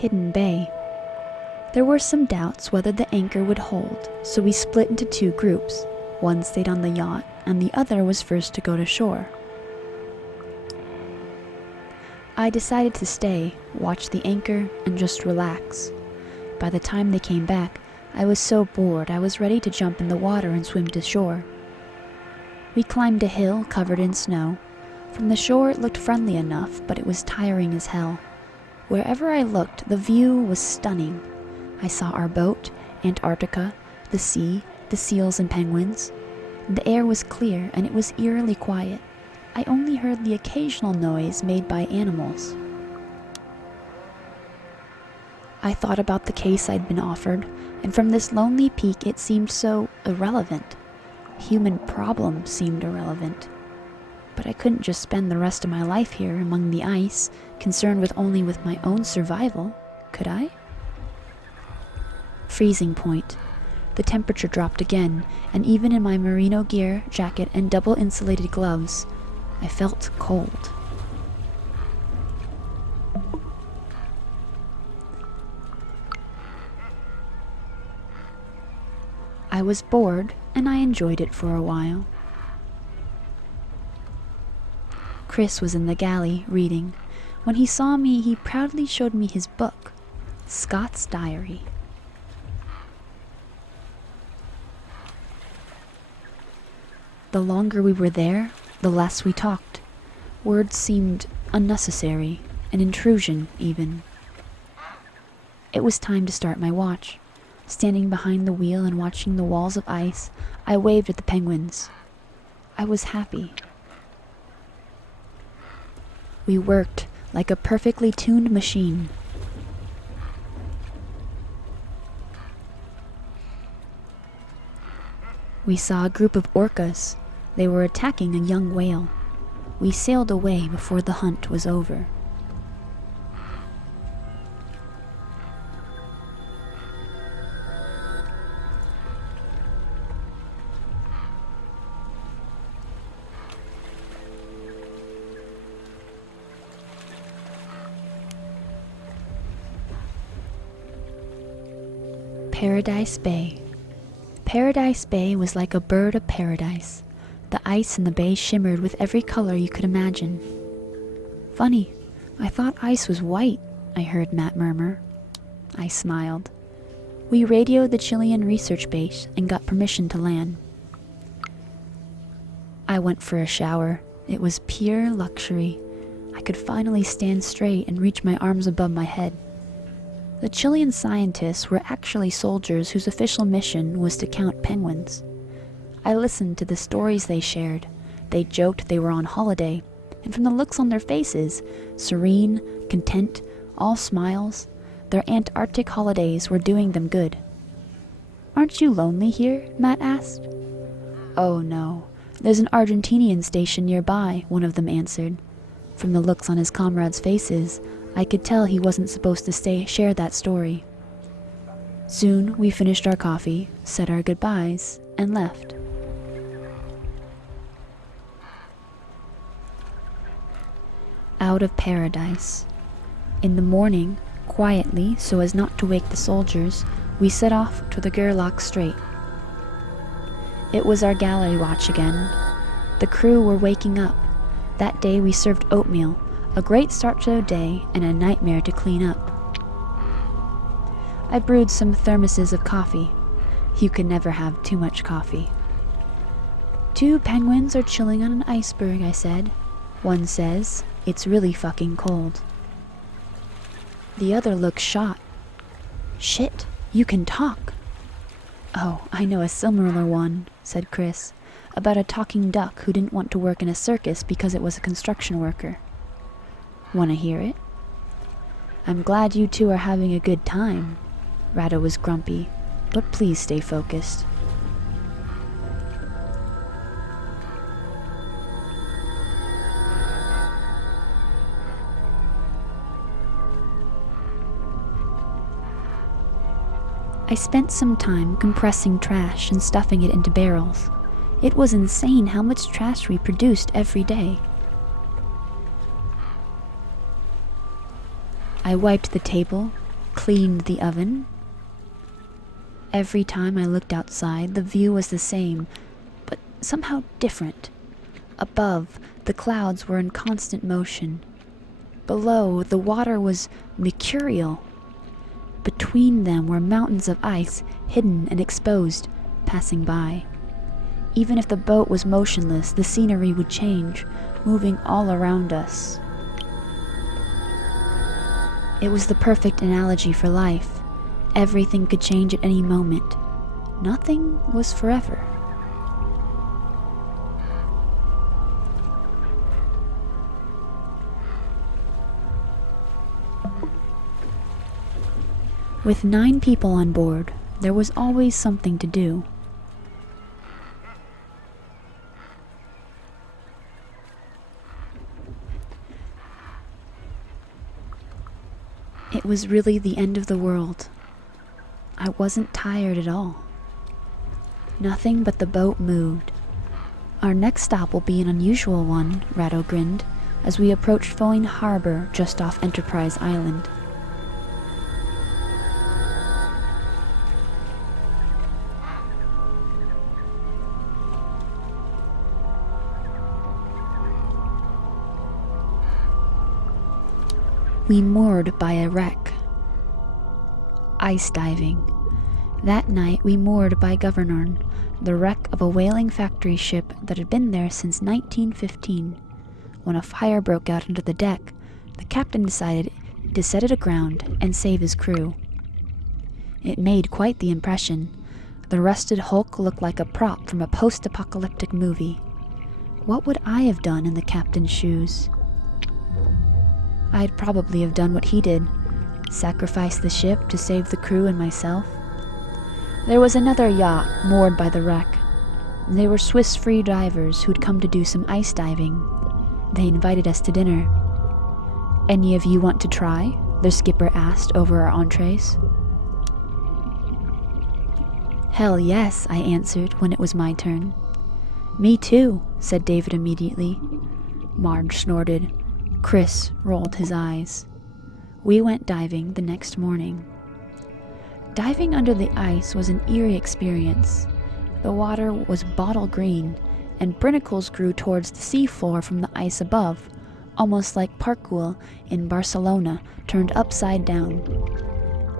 hidden bay. There were some doubts whether the anchor would hold, so we split into two groups. One stayed on the yacht, and the other was first to go to shore. I decided to stay, watch the anchor, and just relax. By the time they came back, I was so bored I was ready to jump in the water and swim to shore. We climbed a hill covered in snow. From the shore it looked friendly enough, but it was tiring as hell. Wherever I looked, the view was stunning. I saw our boat, Antarctica, the sea, the seals and penguins. The air was clear and it was eerily quiet. I only heard the occasional noise made by animals. I thought about the case I'd been offered, and from this lonely peak it seemed so irrelevant. Human problems seemed irrelevant. But I couldn't just spend the rest of my life here among the ice, concerned only with my own survival, could I? Freezing point. The temperature dropped again, and even in my merino gear, jacket, and double insulated gloves, I felt cold. I was bored, and I enjoyed it for a while. Chris was in the galley, reading. When he saw me, he proudly showed me his book, Scott's Diary. The longer we were there, the less we talked. Words seemed unnecessary, an intrusion even. It was time to start my watch. Standing behind the wheel and watching the walls of ice, I waved at the penguins. I was happy. We worked like a perfectly tuned machine. We saw a group of orcas. They were attacking a young whale. We sailed away before the hunt was over. Paradise Bay. Paradise Bay was like a bird of paradise. The ice in the bay shimmered with every color you could imagine. Funny, I thought ice was white, I heard Matt murmur. I smiled. We radioed the Chilean research base and got permission to land. I went for a shower. It was pure luxury. I could finally stand straight and reach my arms above my head. The Chilean scientists were actually soldiers whose official mission was to count penguins. I listened to the stories they shared. They joked they were on holiday, and from the looks on their faces, serene, content, all smiles, their Antarctic holidays were doing them good. "Aren't you lonely here?" Matt asked. "Oh no, there's an Argentinian station nearby," one of them answered. From the looks on his comrades' faces, I could tell he wasn't supposed to share that story. Soon we finished our coffee, said our goodbyes, and left. Out of paradise. In the morning, quietly so as not to wake the soldiers, we set off to the Gerlach Strait. It was our galley watch again. The crew were waking up. That day we served oatmeal, a great start to the day and a nightmare to clean up. I brewed some thermoses of coffee. You could never have too much coffee. "Two penguins are chilling on an iceberg," I said. One says, "It's really fucking cold." The other looks shot. "Shit, you can talk." "Oh, I know a similar one," said Chris, about a talking duck who didn't want to work in a circus because it was a construction worker. "Wanna hear it?" "I'm glad you two are having a good time." Rado was grumpy, but please stay focused. I spent some time compressing trash and stuffing it into barrels. It was insane how much trash we produced every day. I wiped the table, cleaned the oven. Every time I looked outside, the view was the same, but somehow different. Above, the clouds were in constant motion. Below, the water was mercurial. Between them were mountains of ice, hidden and exposed, passing by. Even if the boat was motionless, the scenery would change, moving all around us. It was the perfect analogy for life. Everything could change at any moment. Nothing was forever. With 9 people on board, there was always something to do. It was really the end of the world. I wasn't tired at all. Nothing but the boat moved. Our next stop will be an unusual one, Ratto grinned, as we approached Foyne Harbor just off Enterprise Island. We moored by a wreck. Ice diving. That night we moored by Governor, the wreck of a whaling factory ship that had been there since 1915. When a fire broke out under the deck, the captain decided to set it aground and save his crew. It made quite the impression. The rusted hulk looked like a prop from a post-apocalyptic movie. What would I have done in the captain's shoes? I'd probably have done what he did, sacrificed the ship to save the crew and myself. There was another yacht moored by the wreck. They were Swiss free divers who'd come to do some ice diving. They invited us to dinner. "Any of you want to try?" their skipper asked over our entrees. "Hell yes," I answered when it was my turn. "Me too," said David immediately. Marge snorted. Chris rolled his eyes. We went diving the next morning. Diving under the ice was an eerie experience. The water was bottle green, and brinicles grew towards the seafloor from the ice above, almost like parkour in Barcelona turned upside down.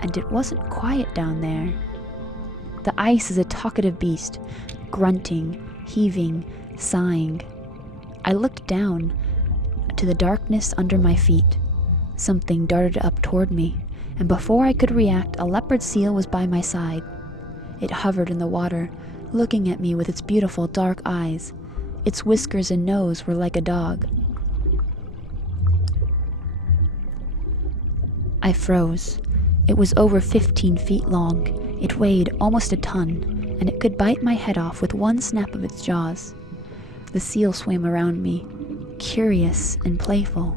And it wasn't quiet down there. The ice is a talkative beast, grunting, heaving, sighing. I looked down to the darkness under my feet. Something darted up toward me, and before I could react, a leopard seal was by my side. It hovered in the water, looking at me with its beautiful dark eyes. Its whiskers and nose were like a dog. I froze. It was over 15 feet long. It weighed almost a ton, and it could bite my head off with one snap of its jaws. The seal swam around me, curious and playful.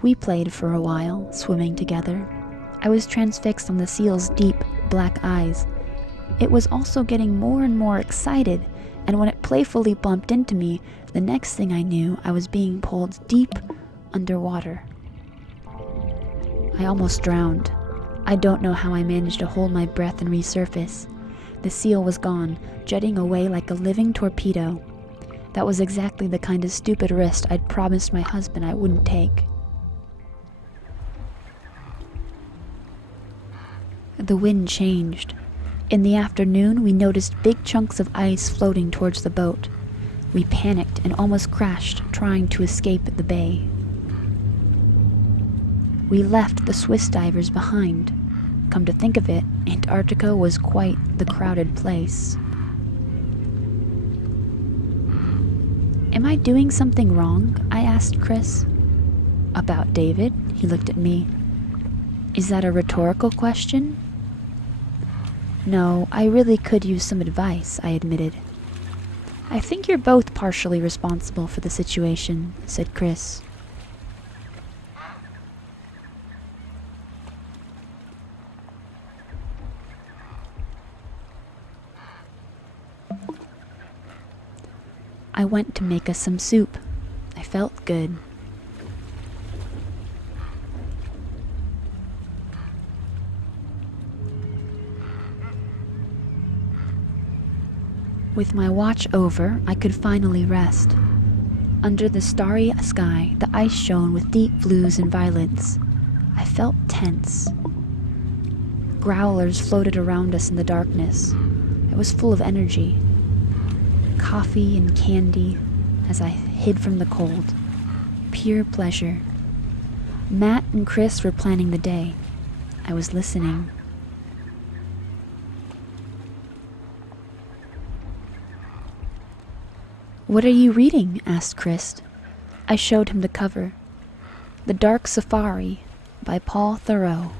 We played for a while, swimming together. I was transfixed on the seal's deep, black eyes. It was also getting more and more excited, and when it playfully bumped into me, the next thing I knew, I was being pulled deep underwater. I almost drowned. I don't know how I managed to hold my breath and resurface. The seal was gone, jetting away like a living torpedo. That was exactly the kind of stupid risk I'd promised my husband I wouldn't take. The wind changed. In the afternoon, we noticed big chunks of ice floating towards the boat. We panicked and almost crashed, trying to escape the bay. We left the Swiss divers behind. Come to think of it, Antarctica was quite the crowded place. "Am I doing something wrong?" I asked Chris. "About David?" He looked at me. "Is that a rhetorical question?" "No, I really could use some advice," I admitted. "I think you're both partially responsible for the situation," said Chris. I went to make us some soup. I felt good. With my watch over, I could finally rest. Under the starry sky, the ice shone with deep blues and violets. I felt tense. Growlers floated around us in the darkness. I was full of energy. Coffee and candy as I hid from the cold. Pure pleasure. Matt and Chris were planning the day. I was listening. "What are you reading?" asked Chris. I showed him the cover. "The Dark Safari" by Paul Thoreau.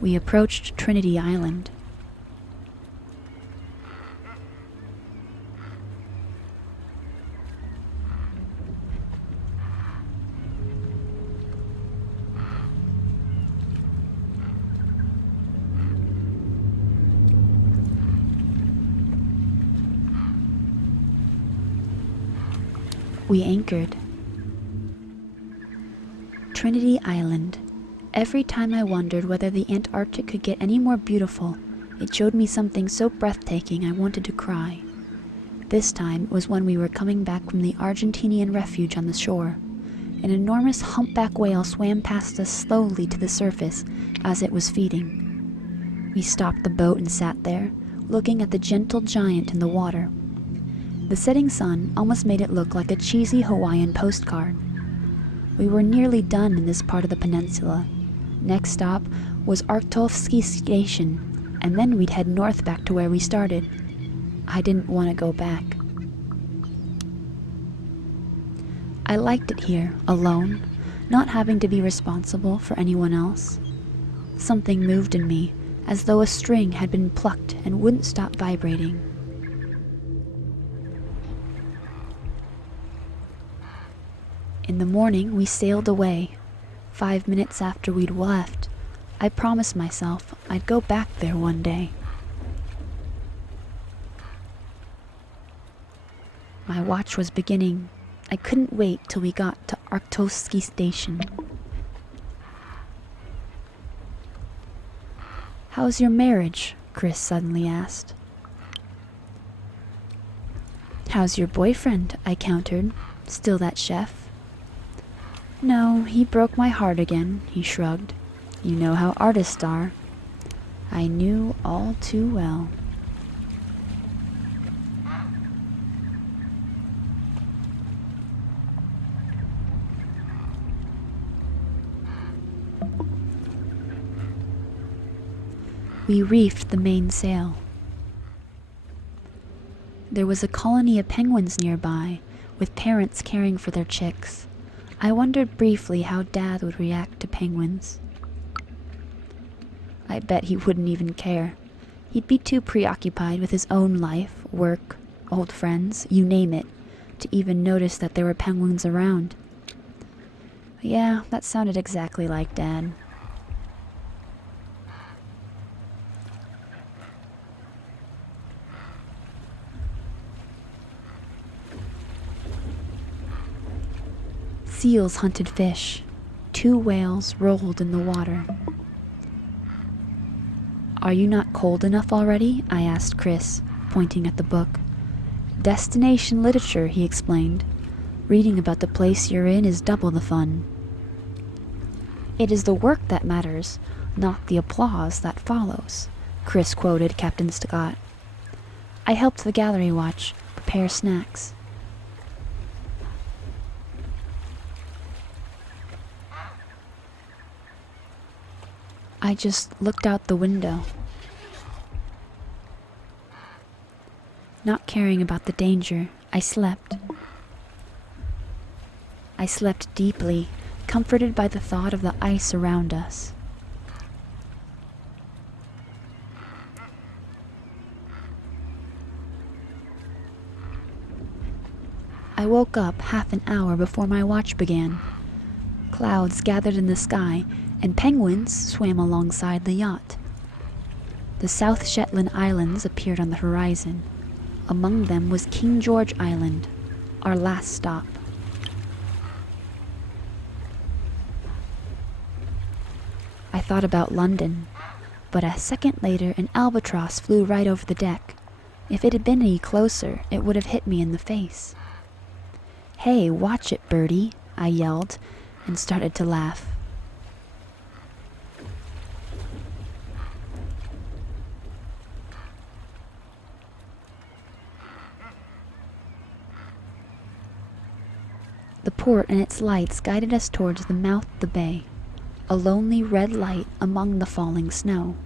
We approached Trinity Island. We anchored. Trinity Island. Every time I wondered whether the Antarctic could get any more beautiful, it showed me something so breathtaking I wanted to cry. This time it was when we were coming back from the Argentinian refuge on the shore. An enormous humpback whale swam past us slowly to the surface as it was feeding. We stopped the boat and sat there, looking at the gentle giant in the water. The setting sun almost made it look like a cheesy Hawaiian postcard. We were nearly done in this part of the peninsula. Next stop was Arctovsky Station, and then we'd head north back to where we started. I didn't want to go back. I liked it here, alone, not having to be responsible for anyone else. Something moved in me, as though a string had been plucked and wouldn't stop vibrating. In the morning, we sailed away. 5 minutes after we'd left, I promised myself I'd go back there one day. My watch was beginning. I couldn't wait till we got to Arctovsky Station. "How's your marriage?" Chris suddenly asked. "How's your boyfriend?" I countered, still that chef. "No, he broke my heart again," he shrugged. "You know how artists are." I knew all too well. We reefed the mainsail. There was a colony of penguins nearby, with parents caring for their chicks. I wondered briefly how Dad would react to penguins. I bet he wouldn't even care. He'd be too preoccupied with his own life, work, old friends, you name it, to even notice that there were penguins around. Yeah, that sounded exactly like Dad. Seals hunted fish. 2 whales rolled in the water. "Are you not cold enough already?" I asked Chris, pointing at the book. "Destination literature," he explained. "Reading about the place you're in is double the fun." "It is the work that matters, not the applause that follows," Chris quoted Captain Scott. I helped the gallery watch prepare snacks. I just looked out the window. Not caring about the danger, I slept. I slept deeply, comforted by the thought of the ice around us. I woke up half an hour before my watch began. Clouds gathered in the sky, and penguins swam alongside the yacht. The South Shetland Islands appeared on the horizon. Among them was King George Island, our last stop. I thought about London, but a second later an albatross flew right over the deck. If it had been any closer, it would have hit me in the face. "Hey, watch it, Birdie," I yelled, and started to laugh. The port and its lights guided us towards the mouth of the bay, a lonely red light among the falling snow.